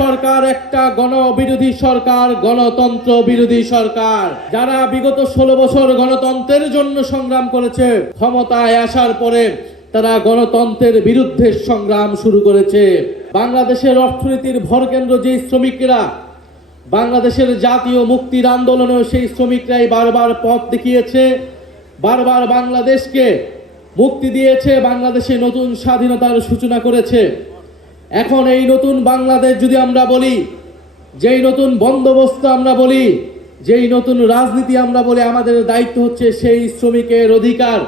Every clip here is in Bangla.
সরকার একটা গণবিরোধী সরকার, গণতন্ত্র বিরোধী সরকার। যারা বিগত 16 বছর গণতন্ত্রের জন্য সংগ্রাম করেছে, ক্ষমতায় আসার পরে তারা গণতন্ত্রের বিরুদ্ধে সংগ্রাম শুরু করেছে। বাংলাদেশের অর্থনীতির ভরকেন্দ্র যে শ্রমিকরা, বাংলাদেশের জাতীয় মুক্তির আন্দোলনেও সেই শ্রমিকরাই বারবার পথ দেখিয়েছে, বারবার বাংলাদেশকে মুক্তি দিয়েছে, বাংলাদেশে নতুন স্বাধীনতার সূচনা করেছে। এখন এই নতুন বাংলাদেশ যদি আমরা বলি, যেই নতুন বন্দোবস্ত আমরা বলি, যেই নতুন রাজনীতি আমরা বলি, আমাদের দায়িত্ব হচ্ছে সেই শ্রমিকের অধিকার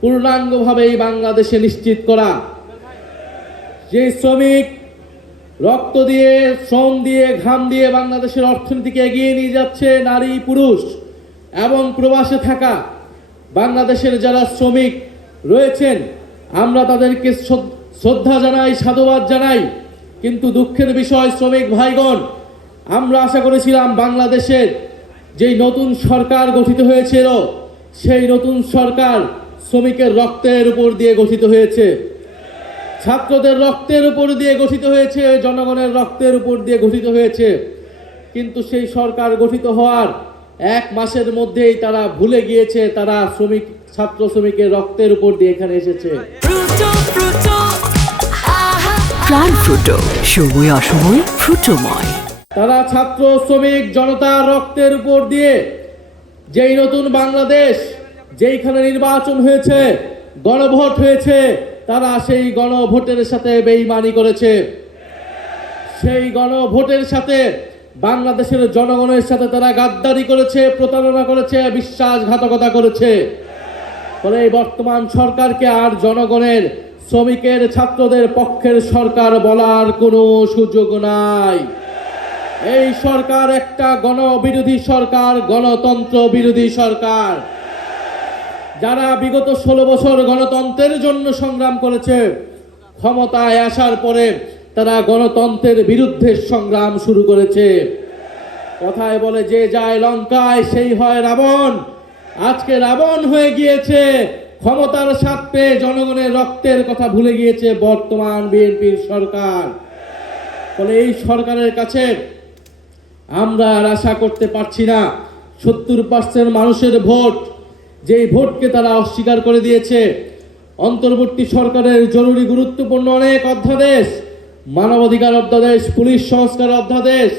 পূর্ণাঙ্গভাবে এই বাংলাদেশে নিশ্চিত করা। যে শ্রমিক রক্ত দিয়ে, শ্রম দিয়ে, ঘাম দিয়ে বাংলাদেশের অর্থনীতিকে এগিয়ে নিয়ে যাচ্ছে, নারী পুরুষ এবং প্রবাসে থাকা বাংলাদেশের যারা শ্রমিক রয়েছেন, আমরা তাদেরকে শ্রদ্ধা জানাই, সাধুবাদ জানাই। কিন্তু দুঃখের বিষয় শ্রমিক ভাইগণ, আমরা আশা করেছিলাম বাংলাদেশের যেই নতুন সরকার গঠিত হয়েছিল, সেই নতুন সরকার শ্রমিকের রক্তের উপর দিয়ে গঠিত হয়েছে, ছাত্রদের রক্তের উপর দিয়ে গঠিত হয়েছে, জনগণের রক্তের উপর দিয়ে গঠিত হয়েছে। কিন্তু সেই সরকার গঠিত হওয়ার 1 মাসের মধ্যেই তারা ভুলে গিয়েছে তারা ছাত্র শ্রমিকের রক্তের উপর দিয়ে এখানে এসেছে। প্রাণ ফ্রুটো, সময় অসময় ফ্রুটোময়। তারা ছাত্র শ্রমিক জনতার রক্তের উপর দিয়ে যেই নতুন বাংলাদেশ, যেইখানে নির্বাচন হয়েছে, গণভোট হয়েছে, তারা সেই গণভোটের সাথে বেইমানি করেছে। সেই গণভোটের সাথে বাংলাদেশের জনগণের সাথে তারা গাদ্দারি করেছে, প্রতারণা করেছে, বিশ্বাসঘাতকতা করেছে। ফলে এই বর্তমান সরকারকে আর জনগণের, শ্রমিকের, ছাত্রদের পক্ষের সরকার বলার কোনো সুযোগ নাই। এই সরকার একটা গণবিরোধী সরকার, গণতন্ত্র বিরোধী সরকার। যারা বিগত 16 বছর গণতন্ত্রের জন্য সংগ্রাম করেছে, ক্ষমতায় আসার পরে তারা গণতন্ত্রের বিরুদ্ধে সংগ্রাম শুরু করেছে। কথায় বলে, যে যায় লঙ্কায় সেই হয় রাবণ। আজকে রাবণ হয়ে গিয়েছে, ক্ষমতার স্বার্থে জনগণের রক্তের কথা ভুলে গিয়েছে বর্তমান বিএনপির সরকার। ফলে এই সরকারের কাছে আমরা আর আশা করতে পারছি না। 70% মানুষের ভোট, যেই ভোটকে তারা অস্বীকার করে দিয়েছে। অন্তর্বর্তী সরকারের জরুরি গুরুত্বপূর্ণ অনেক অধ্যাদেশ, মানবাধিকার অধ্যাদেশ, পুলিশ সংস্কার অধ্যাদেশ,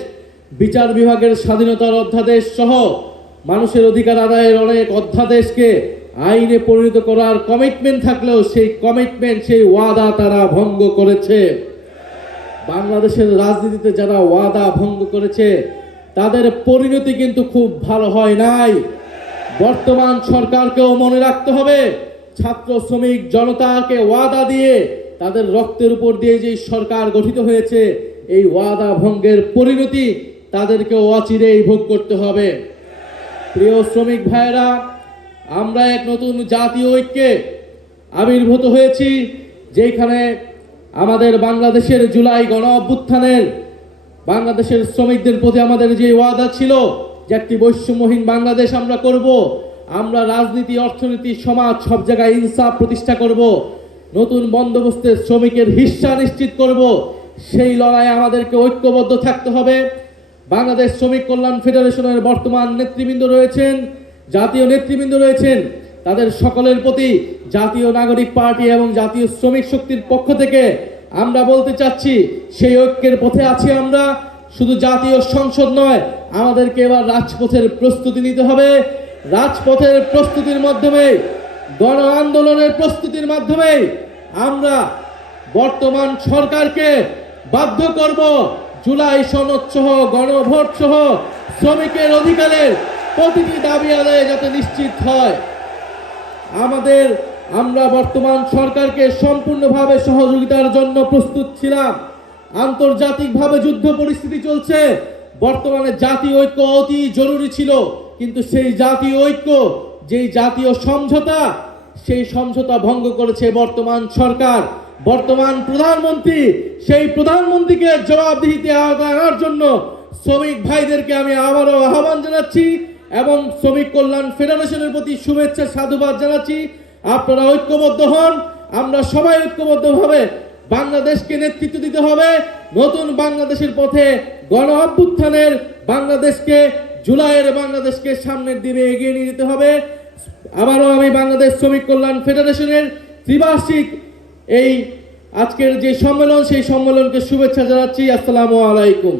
বিচার বিভাগের স্বাধীনতার অধ্যাদেশ সহ মানুষের অধিকার আদায়ের অনেক অধ্যাদেশকে আইনে পরিণত করার কমিটমেন্ট থাকলেও সেই কমিটমেন্ট, সেই ওয়াদা তারা ভঙ্গ করেছে। বাংলাদেশের রাজনীতিতে যারা ওয়াদা ভঙ্গ করেছে তাদের পরিণতি কিন্তু খুব ভালো হয় নাই। বর্তমান সরকারকেও মনে রাখতে হবে, ছাত্র শ্রমিক জনতাকে ওয়াদা দিয়ে তাদের রক্তের উপর দিয়ে যে সরকার গঠিত হয়েছে, এই ওয়াদা ভঙ্গের পরিণতি তাদেরকেও অচিরেই ভোগ করতে হবে। প্রিয় শ্রমিক ভাইয়েরা, আমরা এক নতুন জাতীয় ঐক্যে আবির্ভূত হয়েছি, যেখানে আমাদের বাংলাদেশের জুলাই গণ অভ্যুত্থানের বাংলাদেশের শ্রমিকদের প্রতি আমাদের যে ওয়াদা ছিল যে একটি বৈষম্যহীন বাংলাদেশ আমরা করব, আমরা রাজনীতি, অর্থনীতি, সমাজ সব জায়গায় ইনসাফ প্রতিষ্ঠা করব, নতুন বন্দোবস্তের শ্রমিকের হিস্সা নিশ্চিত করব। সেই লড়াইয়ে আমাদেরকে ঐক্যবদ্ধ থাকতে হবে। বাংলাদেশ শ্রমিক কল্যাণ ফেডারেশনের বর্তমান নেতৃবৃন্দ রয়েছেন, জাতীয় নেতৃবৃন্দ রয়েছেন, তাদের সকলের প্রতি জাতীয় নাগরিক পার্টি এবং জাতীয় শ্রমিক শক্তির পক্ষ থেকে আমরা বলতে চাচ্ছি, সেই ঐক্যের পথে আছি আমরা। শুধু জাতীয় সংসদ নয়, আমাদেরকে এবার রাজপথের প্রস্তুতি নিতে হবে। রাজপথের প্রস্তুতির মাধ্যমে, গণ আন্দোলনের প্রস্তুতির মাধ্যমে আমরা বর্তমান সরকারকে বাধ্য করব জুলাই সনদ সহ, গণভোট সহ শ্রমিকের অধিকারের প্রতিটি দাবি আদায় যাতে নিশ্চিত হয়। আমরা বর্তমান সরকারকে সম্পূর্ণভাবে সহযোগিতার জন্য প্রস্তুত ছিলাম। আন্তর্জাতিকভাবে যুদ্ধ পরিস্থিতি চলছে, বর্তমানে জাতীয় ঐক্য অতি জরুরি ছিল। কিন্তু সেই জাতীয় ঐক্য, যেই জাতীয় সমঝোতা, সেই সমঝোতা ভঙ্গ করেছে বর্তমান সরকার, বর্তমান প্রধানমন্ত্রী। সেই প্রধানমন্ত্রীকে জবাবদিহিতে আনার জন্য শ্রমিক ভাইদেরকে আমি আবারও আহ্বান জানাচ্ছি এবং শ্রমিক কল্যাণ ফেডারেশনের প্রতি শুভেচ্ছা, সাধুবাদ জানাচ্ছি। আপনারা ঐক্যবদ্ধ হন, আমরা সবাই ঐক্যবদ্ধভাবে বাংলাদেশকে নেতৃত্ব দিতে হবে নতুন বাংলাদেশের পথে, গণ অভ্যুত্থানের বাংলাদেশকে, জুলাইয়ের বাংলাদেশকে সামনের দিকে এগিয়ে নিয়ে যেতে হবে। আবারও আমি বাংলাদেশ শ্রমিক কল্যাণ ফেডারেশনের ত্রিবার্ষিক এই আজকের যে সম্মেলন, সেই সম্মেলনকে শুভেচ্ছা জানাচ্ছি। আসসালামু আলাইকুম।